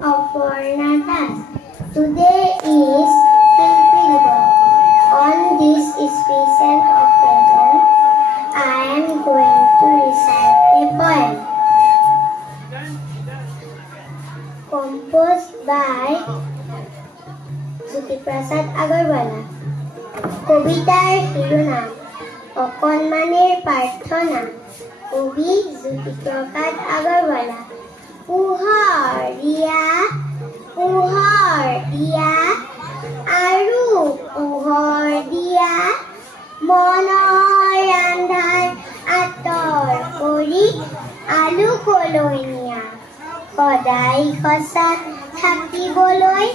Aparna Das. Today is Pilgrim. On this special occasion, I am going to recite a poem composed by Jyoti Prasad Agarwala. কবিতাৰ শিৰোনাম অকণমানিৰ প্ৰাৰ্থনা কবি জ্যোতি প্ৰসাদ আগৰৱালা পোহৰ দিয়া আৰু পোহৰ দিয়া মনৰ আন্ধাৰ আঁতৰ কৰি আলোকলৈ নিয়া সদায় সঁচা থাকিবলৈ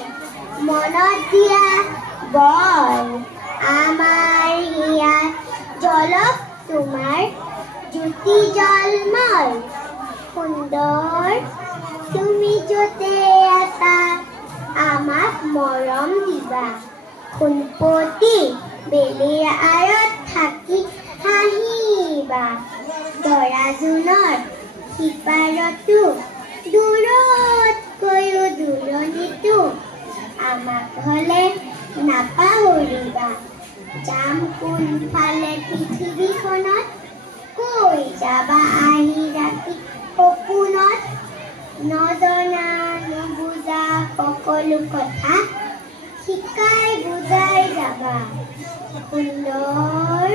মনত দিয়া বল আমাৰ হিয়াৰ জলক তোমাৰ জ্যোতি জলমল সুন্দৰ তুমি য'তে আছা আমাক মৰম দিবা সোণপতি বেলিৰ আঁৰত থাকি হাঁহিবা তৰা জোনৰ সিপাৰতো দূৰতকৈও দূৰণিতো আমাক হ'লে নাপাহৰিবা যাম কোনফালে পৃথিৱীখনত কৈ যাবা আহি ৰাতি সপোনত নজনা নুবুজা সকলো কথা শিকাই বুজাই যাবা সুন্দৰ